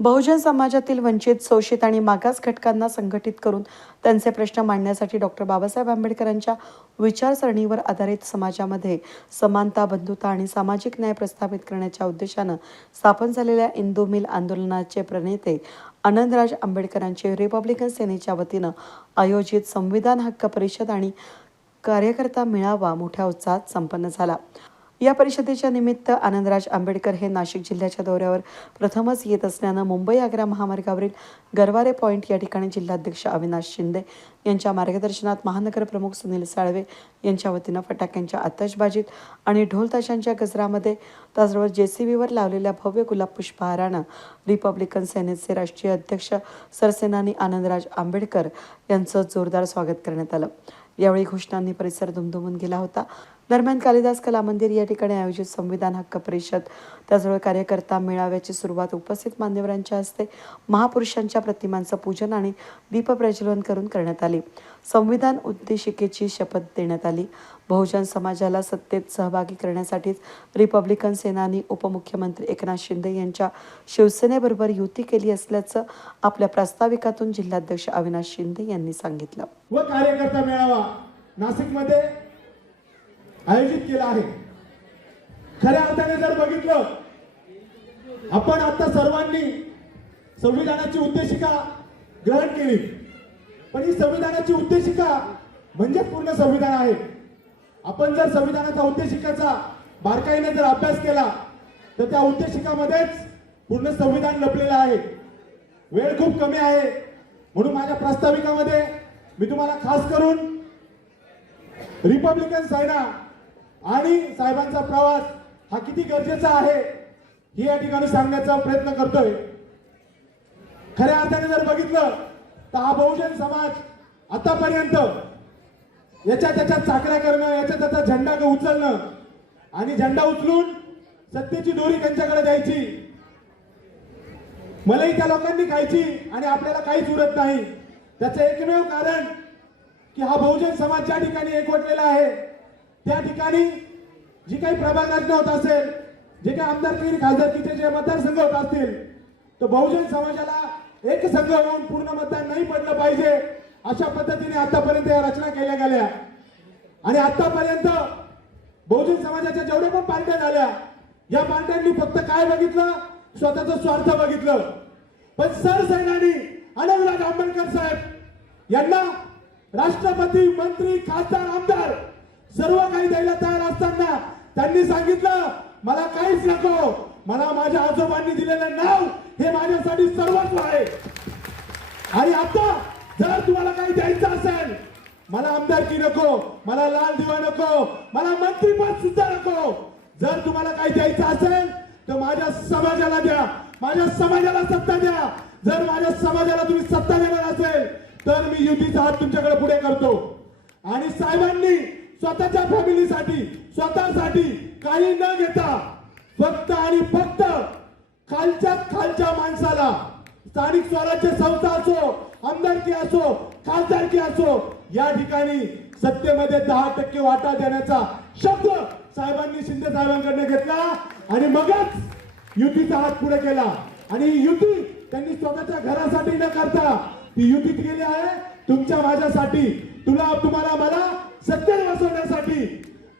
बहुजन समाजातील वंचित शोषित आणि मागास घटकांना संघटित करून त्यांचे प्रश्न मांडण्यासाठी डॉक्टर बाबासाहेब आंबेडकरांच्या विचारसरणीवर आधारित समाजामध्ये समानता बंधुता आणि सामाजिक न्याय प्रस्थापित करण्याच्या उद्देशानं स्थापन झालेल्या इंदू मिल आंदोलनाचे प्रणेते आनंदराज आंबेडकरांचे रिपब्लिकन सेनेच्या वतीनं आयोजित संविधान हक्क परिषद आणि कार्यकर्ता मेळावा मोठ्या उत्साहात संपन्न झाला. या परिषदेच्या निमित्त आनंदराज आंबेडकर हे नाशिक जिल्ह्याच्या दौऱ्यावर प्रथमच येत असल्यानं मुंबई आग्रा महामार्गावरील गरवारे पॉईंट या ठिकाणी जिल्हाध्यक्ष अविनाश शिंदे यांच्या मार्गदर्शनात महानगर प्रमुख सुनील साळवे यांच्या वतीनं फटाक्यांच्या आतषबाजीत आणि ढोलताशांच्या गजरामध्ये त्याचबरोबर जेसीबीवर लावलेल्या भव्य गुलाब पुष्पहारानं रिपब्लिकन सेनेचे राष्ट्रीय अध्यक्ष सरसेनानी आनंदराज आंबेडकर यांचं जोरदार स्वागत करण्यात आलं. यावेळी घोषणांनी परिसर दुमदुमून गेला होता. दरम्यान कालिदास कला मंदिर या ठिकाणी आयोजित संविधान हक्क परिषद त्याचबरोबर कार्यकर्ता मेळाव्याची सुरुवात उपस्थित मान्यवरांच्या हस्ते महापुरुषांच्या प्रतिमांचं पूजन आणि दीपप्रज्वलन करून करण्यात आली. संविधान उद्देशिकेची शपथ देण्यात आली. बहुजन समाजाला सत्तेत सहभागी करण्यासाठीच रिपब्लिकन सेनानी उपमुख्यमंत्री एकनाथ शिंदे यांच्या शिवसेनेबरोबर युती केली असल्याचं आपल्या प्रास्ताविकातून जिल्हाध्यक्ष अविनाश शिंदे यांनी सांगितलं. व कार्यकर्ता मेळावा नाशिकमध्ये आयोजित केला आहे. खऱ्या अर्थाने जर बघितलं आपण आता सर्वांनी संविधानाची उद्देशिका ग्रहण केली. पण ही संविधानाची उद्देशिका म्हणजे पूर्ण संविधान आहे. आपण जर संविधानाचा उद्देशिकाचा बारकाईने जर अभ्यास केला तर त्या उद्देशिकामध्येच पूर्ण संविधान लपलेलं आहे. वेळ खूप कमी आहे. म्हणून माझ्या प्रास्ताविकामध्ये मी तुम्हाला खास करून रिपब्लिकन सायना आणि साहेबांचा प्रवास हा किती गरजेचा आहे हे या ठिकाणी सांगण्याचा प्रयत्न करतोय. खऱ्या अर्थाने जर बघितलं तर हा बहुजन समाज आतापर्यंत याच्या त्याच्या चाकऱ्या करणं याच्या त्याचा झेंडा उचलणं आणि झेंडा उचलून सत्तेची दोरी त्यांच्याकडे द्यायची. मलाही त्या लोकांनी खायची आणि आपल्याला काहीच उरत नाही. त्याचं एकमेव कारण की हा बहुजन समाज ज्या ठिकाणी एकवटलेला आहे त्या ठिकाणी जी काही प्रभाग रचना होत असेल जे काही आमदारगिरी खासदारकीचे जे मतदारसंघ होत असतील तर बहुजन समाजाला एक संघ होऊन पूर्ण मतदान नाही पडलं पाहिजे अशा पद्धतीने आतापर्यंत या रचना केल्या गेल्या. आणि आतापर्यंत बहुजन समाजाच्या जेवढ्या पण पार्ट्या झाल्या या पार्ट्यांनी फक्त काय बघितलं? स्वतःचा स्वार्थ बघितलं. पण सरसेनानी आनंदराज आंबेडकर साहेब यांना राष्ट्रपती मंत्री खासदार आमदार सर्व काही द्यायला तयार असताना त्यांनी सांगितलं मला काहीच नको. मला माझ्या आजोबांनी दिलेलं नाव हे माझ्यासाठी सर्वस्व आहे. आणि आता जर तुम्हाला काही द्यायचं असेल मला आमदारकी नको मला लाल दिवा नको मला मंत्रीपद सुद्धा नको. जर तुम्हाला काही द्यायचं असेल तर माझ्या समाजाला द्या. माझ्या समाजाला सत्ता द्या. जर माझ्या समाजाला तुम्ही सत्ता देणार असेल तर मी युतीचा हात तुमच्याकडे पुढे करतो. आणि साहेबांनी स्वतःच्या फॅमिलीसाठी स्वतःसाठी काही न घेता फक्त आणि फक्त खालच्या खालच्या माणसाला स्थानिक स्वराज्य संस्था असो आमदारकी असो खासदारकी असो या ठिकाणी सत्तेमध्ये दहा टक्के वाटा देण्याचा शब्द साहेबांनी शिंदे साहेबांकडनं घेतला आणि मगच युतीचा हात पुढे केला. आणि ही युती त्यांनी स्वतःच्या घरासाठी न करता ती युतीत गेली आहे. तुमच्या माझ्यासाठी तुला तुम्हाला मला सत्तेत बसवण्यासाठी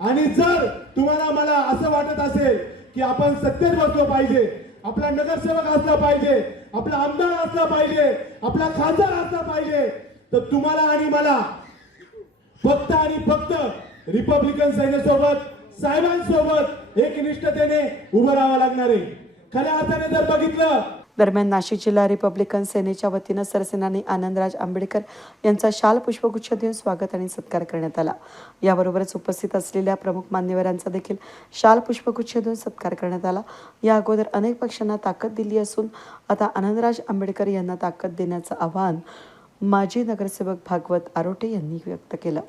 आणि जर तुम्हाला मला असं वाटत असेल की आपण सत्तेत बसलो पाहिजे आपला नगरसेवक असला पाहिजे आपला आमदार असला पाहिजे आपला खासदार असला पाहिजे तर तुम्हाला आणि मला फक्त आणि फक्त रिपब्लिकन सेनेसोबत साहेबांसोबत एकनिष्ठतेने उभं राहावं लागणार आहे. खऱ्या हाताने जर बघितलं दरम्यान नाशिक जिल्हा रिपब्लिकन सेनेच्या वतीनं सरसेनानी आनंदराज आंबेडकर यांचा शाल पुष्पगुच्छ देऊन स्वागत आणि सत्कार करण्यात आला. याबरोबरच उपस्थित असलेल्या प्रमुख मान्यवरांचा देखील शाल पुष्पगुच्छ देऊन सत्कार करण्यात आला. या अगोदर अनेक पक्षांना ताकद दिली असून आता आनंदराज आंबेडकर यांना ताकद देण्याचं आवाहन माजी नगरसेवक भागवत आरोटे यांनी व्यक्त केलं.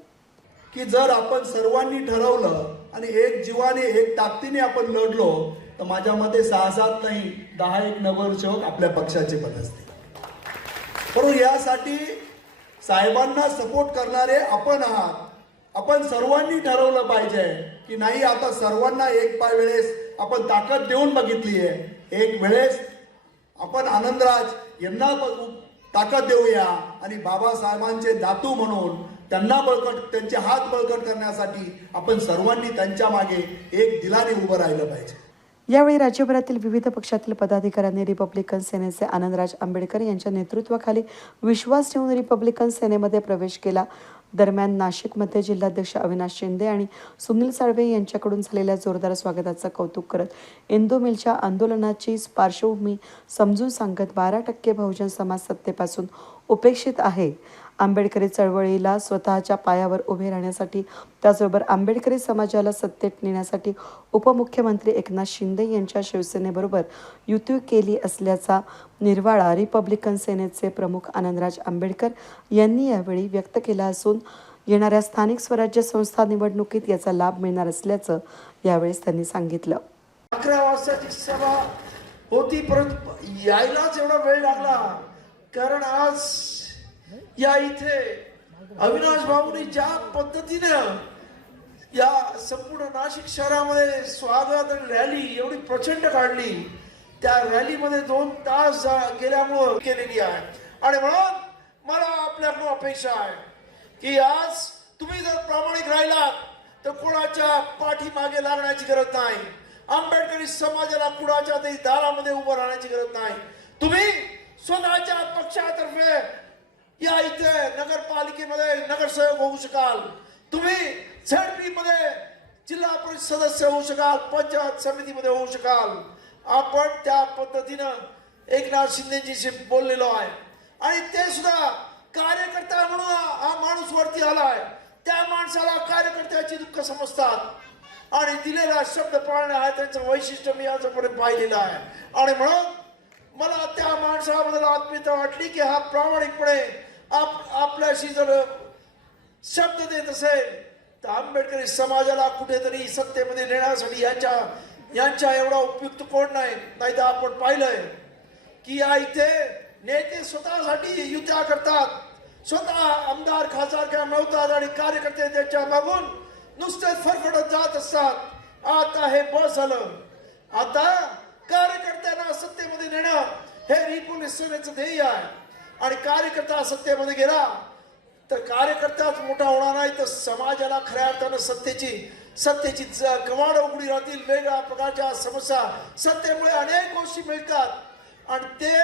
की जर आपण सर्वांनी ठरवलं आणि एक जीवाने एक ताकदीने आपण लढलो तर माझ्या मते सहा सात नाही दहा एक नगरसेवक आपल्या पक्षाचे पण असतील. म्हणून यासाठी साहेबांना सपोर्ट करणारे आपण आहात. आपण सर्वांनी ठरवलं पाहिजे की नाही आता सर्वांना एक पाय वेळेस आपण ताकद देऊन बघितली आहे. एक वेळेस आपण आनंदराज यांना ताकद देऊया आणि बाबासाहेबांचे दातू म्हणून त्यांना बळकट त्यांचे हात बळकट करण्यासाठी आपण सर्वांनी त्यांच्या मागे एक दिलाने उभं राहिलं पाहिजे. यावेळी राज्यभरातील विविध पक्षातील पदाधिकाऱ्यांनी रिपब्लिकन सेनेचे आनंदराज आंबेडकर यांच्या नेतृत्वाखाली विश्वास ठेवून रिपब्लिकन सेनेमध्ये प्रवेश केला. दरम्यान नाशिकमध्ये जिल्हाध्यक्ष अविनाश शिंदे आणि सुनील साळवे यांच्याकडून झालेल्या जोरदार स्वागताचं कौतुक करत इंदो मिलच्या आंदोलनाची पार्श्वभूमी समजून सांगत बारा टक्के बहुजन समाज सत्तेपासून उपेक्षित आहे. आंबेडकरी चळवळीला स्वतःच्या पायावर उभे राहण्यासाठी त्याचबरोबर आंबेडकरी समाजाला सत्तेत नेण्यासाठी उपमुख्यमंत्री एकनाथ शिंदे यांच्या शिवसेनेबरोबर युती केली असल्याचा निर्वाळा रिपब्लिकन सेनेचे प्रमुख आनंदराज आंबेडकर यांनी यावेळी व्यक्त केला असून येणाऱ्या स्थानिक स्वराज्य संस्था निवडणुकीत याचा लाभ मिळणार असल्याचं यावेळेस त्यांनी सांगितलं. अकरा वाजताची सभा होती परंतु यायलाच एवढा वेळ लागला. कारण आज या इथे अविनाश भाऊनी ज्या पद्धतीनं या संपूर्ण नाशिक शहरामध्ये स्वागत आणि रॅली एवढी प्रचंड काढली. त्या रॅलीमध्ये दोन तास जा- गेल्यामुळं केलेली आहे. आणि म्हणून मला आपल्याकडून अपेक्षा आहे की आज तुम्ही जर प्रामाणिक राहिलात तर कोणाच्या पाठीमागे लागण्याची गरज नाही. आंबेडकरी समाजाला कुणाच्या तरी दारामध्ये उभं राहण्याची गरज नाही. तुम्ही स्वतःच्या पक्षातर्फे या इथे नगरपालिकेमध्ये नगरसेवक होऊ शकाल. तुम्ही झेडपी मध्ये जिल्हा परिषद सदस्य होऊ शकाल पंचायत समितीमध्ये होऊ शकाल. आपण त्या पद्धतीनं एकनाथ शिंदेजीशी बोललेलो आहे. आणि ते सुद्धा कार्यकर्ता म्हणून हा माणूस वरती आलाय. त्या माणसाला कार्यकर्त्याची दुःख समजतात. आणि दिलेला शब्द पाळणे आहे त्यांचं वैशिष्ट्य मी याच्यापुढे पाहिलेलं आहे. आणि म्हणून मला त्या माणसाबद्दल आत्मीयता वाटली की हा प्रामाणिकपणे आप आपल्याशी जर शब्द देत असेल तर आंबेडकरी समाजाला कुठेतरी सत्तेमध्ये नेण्यासाठी यांच्या यांच्या एवढा उपयुक्त कोण नाही नाही तर आपण पाहिलंय की या इथे नेते स्वतःसाठी युत्या करतात. स्वतः आमदार खासदार किंवा मिळवतात आणि कार्यकर्ते त्यांच्या मागून नुसते फरफडत जात असतात. आता हे बस झालं. आता कार्यकर्त्यांना सत्तेमध्ये नेणं हे रिपोलीस सेनेचं ध्येय आहे. आणि कार्यकर्ता सत्तेमध्ये गेला तर कार्यकर्ताच मोठा होणार नाही तर समाजाला खऱ्या अर्थानं सत्तेची सत्तेची ज- कवाड उघडी राहतील वेगळ्या प्रकारच्या समस्या सत्तेमुळे अनेक गोष्टी मिळतात. आणि ते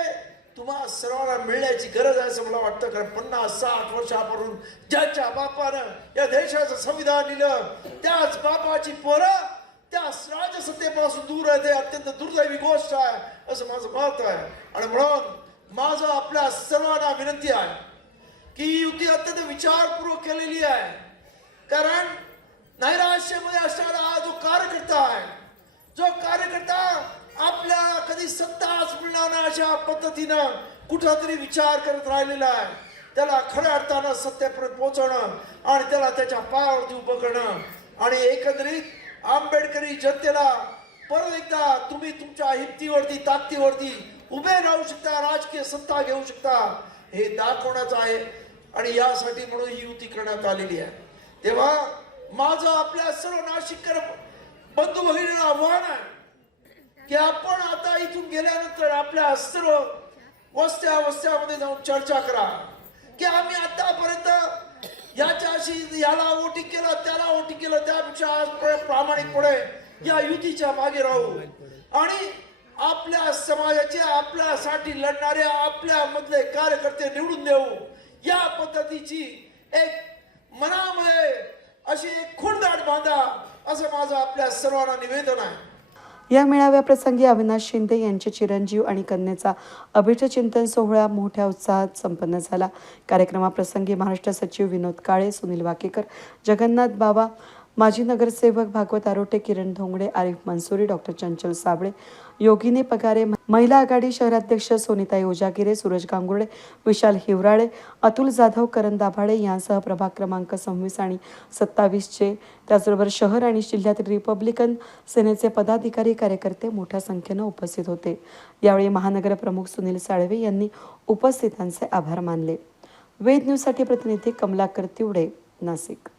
तुम्हा सर्वांना मिळण्याची गरज आहे असं मला वाटतं कारण पन्नास साठ वर्षापासून ज्यांच्या बापानं या देशाचं संविधान लिहिलं त्याच बापाची पोरं त्या राजसत्तेपासून दूर आहे ते अत्यंत दुर्दैवी गोष्ट आहे असं माझं मत आहे. आणि म्हणून माझं आपल्या सर्वांना विनंती आहे की ही युती अत्यंत विचारपूर्वक केलेली आहे. कारण नैराश्यामध्ये असणारा हा जो कार्यकर्ता आहे जो कार्यकर्ता आपल्या कधी सत्ताच मिळणार नाही अशा पद्धतीनं कुठंतरी विचार करत राहिलेला आहे. त्याला खऱ्या अर्थानं सत्तेपर्यंत पोहोचवणं आणि त्याला त्याच्या पायावरती उभं करणं आणि एकंदरीत आंबेडकरी जनतेला परत एकदा तुम्ही तुमच्या हिमतीवरती ताकदीवरती उभे राहू शकता राजकीय सत्ता घेऊ शकता. हे दाखवण्याचं आहे? आणि यासाठी म्हणून ही युती करण्यात आलेली आहे. तेव्हा माझं आपल्या सर्व नाशिककर बंधू भगिनीला आव्हान आहे की आपण आता इथून गेल्यानंतर आपल्या सर्व वस्त्या वस्त्यामध्ये जाऊन चर्चा करा. की आम्ही आतापर्यंत याच्याशी याला ओटी केलं त्याला ओटी केलं त्यापेक्षा आज प्रामाणिकपणे या युतीच्या मागे राहू. आणि आपल्या समाजाचे आपल्यासाठी लढणारे आपल्यामधले कार्यकर्ते निवडून देऊ. या पद्धतीची एक मनामुळे अशी एक खुणदाट बांधा. असं माझं आपल्या सर्वांना निवेदन आहे. या मेळाव्याप्रसंगी अविनाश शिंदे यांचे चिरंजीव आणि कन्येचा अभिष्ट चिंतन सोहळा मोठ्या उत्साहात संपन्न झाला. कार्यक्रमाप्रसंगी महाराष्ट्र सचिव विनोद काळे सुनील वाकेकर जगन्नाथ बाबा माजी नगरसेवक भागवत आरोटे किरण धोंगडे आरिफ मनसुरी डॉक्टर चंचल साबळे योगिनी पगारे महिला आघाडी शहराध्यक्ष सोनिताई ओजागिरे सूरज गांगुर्डे विशाल हिवराळे अतुल जाधव करण दाभाडे यांसह प्रभाग क्रमांक सव्वीस आणि सत्तावीसचे त्याचबरोबर शहर आणि जिल्ह्यातील रिपब्लिकन सेनेचे पदाधिकारी कार्यकर्ते मोठ्या संख्येनं उपस्थित होते. यावेळी महानगर प्रमुख सुनील साळवे यांनी उपस्थितांचे आभार मानले. वेद न्यूजसाठी प्रतिनिधी कमलाकर तिवडे नाशिक.